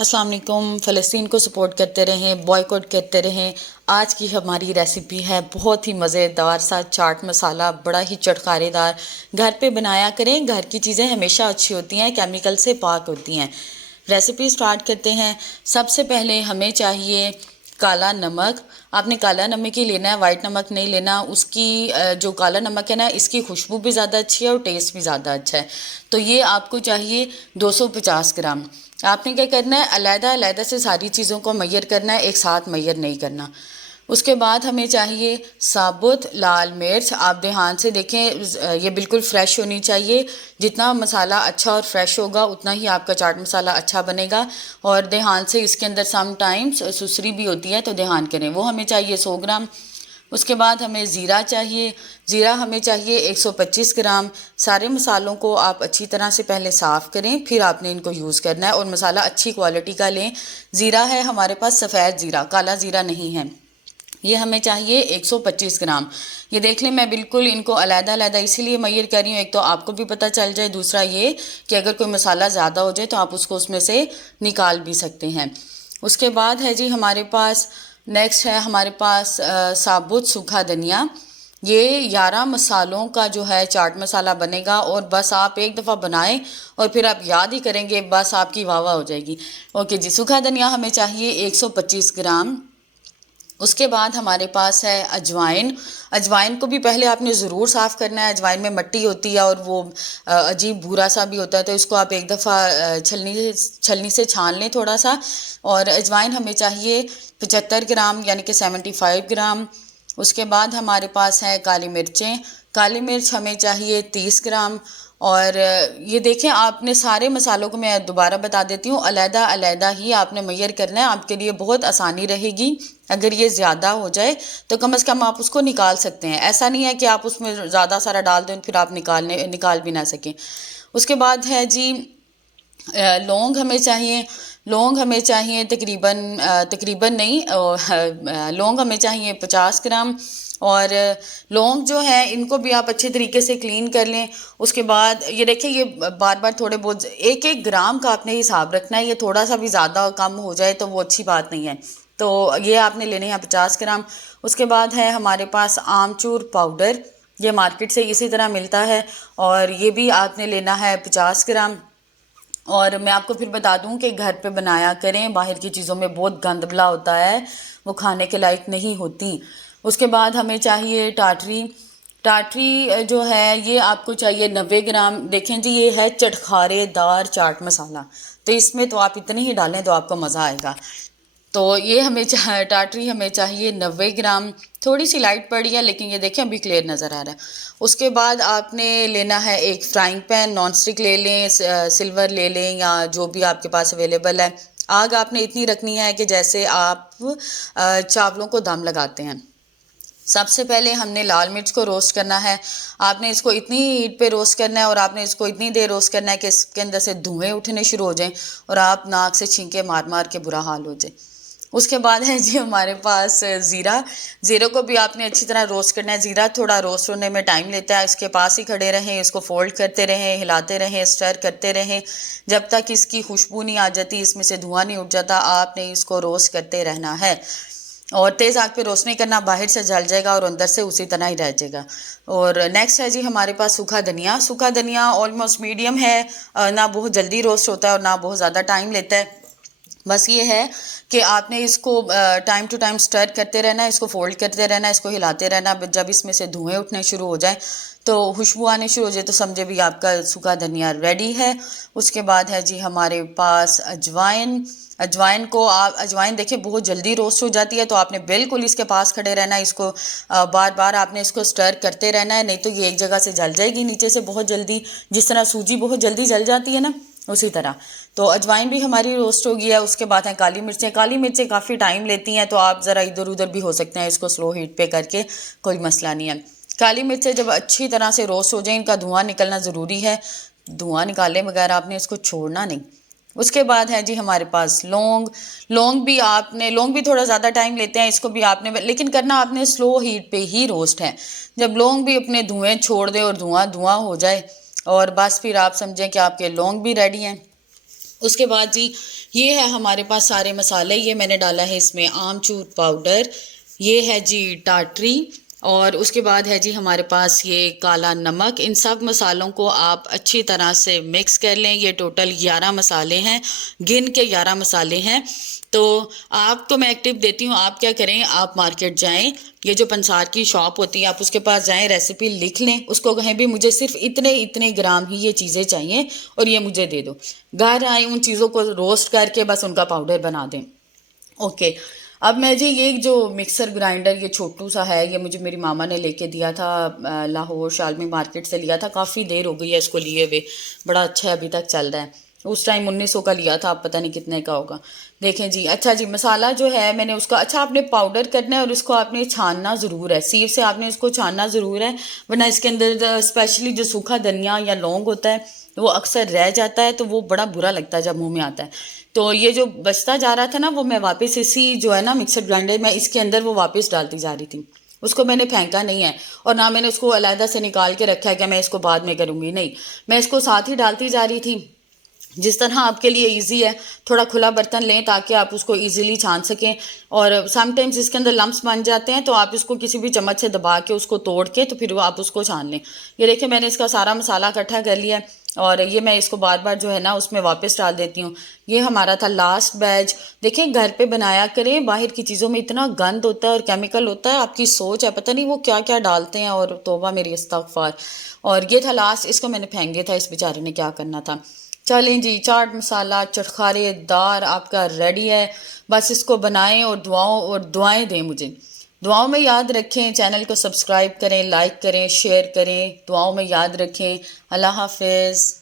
अस्सलाम वालेकुम। फ़लस्तीन को सपोर्ट करते रहें, बॉयकॉट करते रहें। आज की हमारी रेसिपी है बहुत ही मज़ेदार सा चाट मसाला, बड़ा ही चटखारेदार। घर पे बनाया करें, घर की चीज़ें हमेशा अच्छी होती हैं, केमिकल से पाक होती हैं। रेसिपी स्टार्ट करते हैं। सबसे पहले हमें चाहिए काला नमक। आपने काला नमक ही लेना है, वाइट नमक नहीं लेना। उसकी जो काला नमक है ना, इसकी खुशबू भी ज़्यादा अच्छी है और टेस्ट भी ज़्यादा अच्छा है। तो ये आपको चाहिए 250 ग्राम। आपने क्या करना है, अलग अलग से सारी चीज़ों को मैयर करना है, एक साथ मैयर नहीं करना। उसके बाद हमें चाहिए साबुत लाल मिर्च। आप ध्यान से देखें, ये बिल्कुल फ्रेश होनी चाहिए। जितना मसाला अच्छा और फ्रेश होगा उतना ही आपका चाट मसाला अच्छा बनेगा। और ध्यान से इसके अंदर सम टाइम्स सुसरी भी होती है, तो ध्यान करें। वो हमें चाहिए 100 ग्राम। उसके बाद हमें ज़ीरा चाहिए। ज़ीरा हमें चाहिए 125 ग्राम। सारे मसालों को आप अच्छी तरह से पहले साफ़ करें, फिर आपने इनको यूज़ करना है और मसाला अच्छी क्वालिटी का लें। ज़ीरा है हमारे पास सफ़ेद ज़ीरा, काला ज़ीरा नहीं है। ये हमें चाहिए 125 ग्राम। ये देख लें, मैं बिल्कुल इनको अलग-अलग इसीलिए मैयर कर रही हूँ। एक तो आपको भी पता चल जाए, दूसरा ये कि अगर कोई मसाला ज़्यादा हो जाए तो आप उसको उसमें से निकाल भी सकते हैं। उसके बाद है जी हमारे पास, नेक्स्ट है हमारे पास साबुत सूखा धनिया। ये 11 मसालों का जो है चाट मसाला बनेगा और बस आप एक दफ़ा बनाएं और फिर आप याद ही करेंगे, बस आपकी वाह वाह हो जाएगी। ओके जी, सूखा धनिया हमें चाहिए 125 ग्राम। उसके बाद हमारे पास है अजवाइन। अजवाइन को भी पहले आपने ज़रूर साफ़ करना है। अजवाइन में मिट्टी होती है और वो अजीब भूरा सा भी होता है, तो इसको आप एक दफ़ा छलनी से छान लें थोड़ा सा। और अजवाइन हमें चाहिए 75 ग्राम यानी कि 75 ग्राम। उसके बाद हमारे पास है काली मिर्चें। काली मिर्च हमें चाहिए 30 ग्राम। और ये देखें, आपने सारे मसालों को मैं दोबारा बता देती हूँ, अलहदा अलहदा ही आपने मैयर करना है। आपके लिए बहुत आसानी रहेगी। अगर ये ज़्यादा हो जाए तो कम से कम आप उसको निकाल सकते हैं। ऐसा नहीं है कि आप उसमें ज़्यादा सारा डाल दें फिर आप निकाल भी ना सकें। उसके बाद है जी लौंग हमें चाहिए। लौंग हमें चाहिए तकरीबन नहीं, लौंग हमें चाहिए 50 ग्राम। और लौंग जो है इनको भी आप अच्छे तरीके से क्लीन कर लें। उसके बाद ये देखिए, ये बार बार थोड़े बहुत एक एक ग्राम का आपने हिसाब रखना है। ये थोड़ा सा भी ज़्यादा कम हो जाए तो वो अच्छी बात नहीं है। तो ये आपने लेने हैं 50 ग्राम। उसके बाद है हमारे पास आमचूर पाउडर। ये मार्केट से इसी तरह मिलता है और ये भी आपने लेना है 50 ग्राम। और मैं आपको फिर बता दूं कि घर पे बनाया करें, बाहर की चीज़ों में बहुत गंदबला होता है, वो खाने के लायक नहीं होती। उसके बाद हमें चाहिए टाटरी। टाटरी जो है ये आपको चाहिए 90 ग्राम। देखें जी, ये है चटखारेदार चाट मसाला, तो इसमें तो आप इतने ही डालें तो आपको मज़ा आएगा। तो ये हमें टाटरी हमें चाहिए 90 ग्राम। थोड़ी सी लाइट पड़ी है लेकिन ये देखें अभी क्लियर नज़र आ रहा है। उसके बाद आपने लेना है एक फ्राइंग पैन, नॉन स्टिक ले लें, सिल्वर ले लें या जो भी आपके पास अवेलेबल है। आग आपने इतनी रखनी है कि जैसे आप चावलों को दम लगाते हैं। सबसे पहले हमने लाल मिर्च को रोस्ट करना है। आपने इसको इतनी हीट पे रोस्ट करना है और आपने इसको इतनी देर रोस्ट करना है कि इसके अंदर से धुएं उठने शुरू हो जाएं और आप नाक से छींके मार मार के बुरा हाल हो जाए। उसके बाद है जी हमारे पास ज़ीरा। ज़ीरे को भी आपने अच्छी तरह रोस्ट करना है। ज़ीरा थोड़ा रोस्ट होने में टाइम लेता है। इसके पास ही खड़े रहें, इसको फोल्ड करते रहें, हिलाते रहें, स्टर करते रहें जब तक इसकी खुशबू नहीं आ जाती, इसमें से धुआं नहीं उठ जाता। आपने इसको रोस्ट करते रहना है और तेज़ आग पे रोस्ट नहीं करना, बाहर से जल जाएगा और अंदर से उसी तरह ही रह जाएगा। और नेक्स्ट है जी हमारे पास सूखा धनिया। सूखा धनिया ऑलमोस्ट मीडियम है, ना बहुत जल्दी रोस्ट होता है और ना बहुत ज़्यादा टाइम लेता है। बस ये है कि आपने इसको टाइम टू टाइम स्टर करते रहना है, इसको फोल्ड करते रहना है, इसको हिलाते रहना। जब इसमें से धुएं उठने शुरू हो जाए, तो खुशबू आने शुरू हो जाए, तो समझे भी आपका सूखा धनिया रेडी है। उसके बाद है जी हमारे पास अजवाइन। अजवाइन को आप, अजवाइन देखिए बहुत जल्दी रोस्ट हो जाती है, तो आपने बिल्कुल इसके पास खड़े रहना है। इसको बार बार आपने इसको स्टर करते रहना है, नहीं तो ये एक जगह से जल जाएगी नीचे से बहुत जल्दी। जिस तरह सूजी बहुत जल्दी जल जाती है ना, उसी तरह। तो अजवाइन भी हमारी रोस्ट हो गई है। उसके बाद है काली मिर्चें। काली मिर्चें काफ़ी टाइम लेती हैं, तो आप ज़रा इधर उधर भी हो सकते हैं इसको स्लो हीट पे करके, कोई मसला नहीं है। काली मिर्चें जब अच्छी तरह से रोस्ट हो जाए, इनका धुआं निकलना ज़रूरी है। धुआं निकाले बगैर आपने इसको छोड़ना नहीं। उसके बाद है जी हमारे पास लौंग। लौंग भी थोड़ा ज़्यादा टाइम लेते हैं, इसको भी आपने, लेकिन करना आपने स्लो हीट पे ही रोस्ट है। जब लौंग भी अपने धुएँ छोड़ दे और धुआं धुआं हो जाए, और बस फिर आप समझें कि आपके लौंग भी रेडी हैं। उसके बाद जी ये है हमारे पास सारे मसाले। ये मैंने डाला है इसमें आमचूर पाउडर, ये है जी टाटरी, और उसके बाद है जी हमारे पास ये काला नमक। इन सब मसालों को आप अच्छी तरह से मिक्स कर लें। ये टोटल 11 मसाले हैं, गिन के 11 मसाले हैं। तो आपको मैं एक टिप देती हूँ, आप क्या करें, आप मार्केट जाएं, ये जो पंसार की शॉप होती है आप उसके पास जाएं, रेसिपी लिख लें, उसको कहें भी मुझे सिर्फ इतने इतने ग्राम ही ये चीज़ें चाहिए और ये मुझे दे दो। घर आए उन चीज़ों को रोस्ट करके बस उनका पाउडर बना दें। ओके, अब मैं जी ये जो मिक्सर ग्राइंडर ये छोटू सा है, ये मुझे मेरी मामा ने लेके दिया था, लाहौर शालमी मार्केट से लिया था। काफ़ी देर हो गई है इसको लिए हुए, बड़ा अच्छा है, अभी तक चल रहा है। उस टाइम 1900 का लिया था, अब पता नहीं कितने का होगा। देखें जी, अच्छा जी मसाला जो है मैंने उसका, अच्छा आपने पाउडर करना है और उसको आपने छानना ज़रूर है, सीव से आपने उसको छानना ज़रूर है, वरना इसके अंदर स्पेशली जो सूखा धनिया या लौंग होता है वो अक्सर रह जाता है, तो वो बड़ा बुरा लगता है जब मुंह में आता है। तो ये जो बचता जा रहा था ना, वो मैं वापस इसी जो है ना मिक्सर ग्राइंडर में इसके अंदर वो वापस डालती जा रही थी। उसको मैंने फेंका नहीं है और ना मैंने उसको अलहदा से निकाल के रखा है कि मैं इसको बाद में करूँगी, नहीं, मैं इसको साथ ही डालती जा रही थी। जिस तरह आपके लिए इजी है, थोड़ा खुला बर्तन लें ताकि आप उसको इजीली छान सकें। और समटाइम्स इसके अंदर लम्प्स बन जाते हैं, तो आप इसको किसी भी चम्मच से दबा के उसको तोड़ के तो फिर आप उसको छान लें। ये देखिए मैंने इसका सारा मसाला इकट्ठा कर लिया है और ये मैं इसको बार बार जो है ना उसमें वापस डाल देती हूँ। ये हमारा था लास्ट बैच। देखें घर पे बनाया करें, बाहर की चीज़ों में इतना गंद होता है और केमिकल होता है, आपकी सोच है पता नहीं वो क्या क्या डालते हैं, और तौबा मेरी इस्तगफार। और ये था लास्ट, इसको मैंने फेंक दिया था, इस बेचारे ने क्या करना था। चलें जी, चाट मसाला चटखारेदार आपका रेडी है। बस इसको बनाएं और दुआएं दें मुझे। दुआओं में याद रखें, चैनल को सब्सक्राइब करें, लाइक करें, शेयर करें, दुआओं में याद रखें। अल्लाह हाफिज़।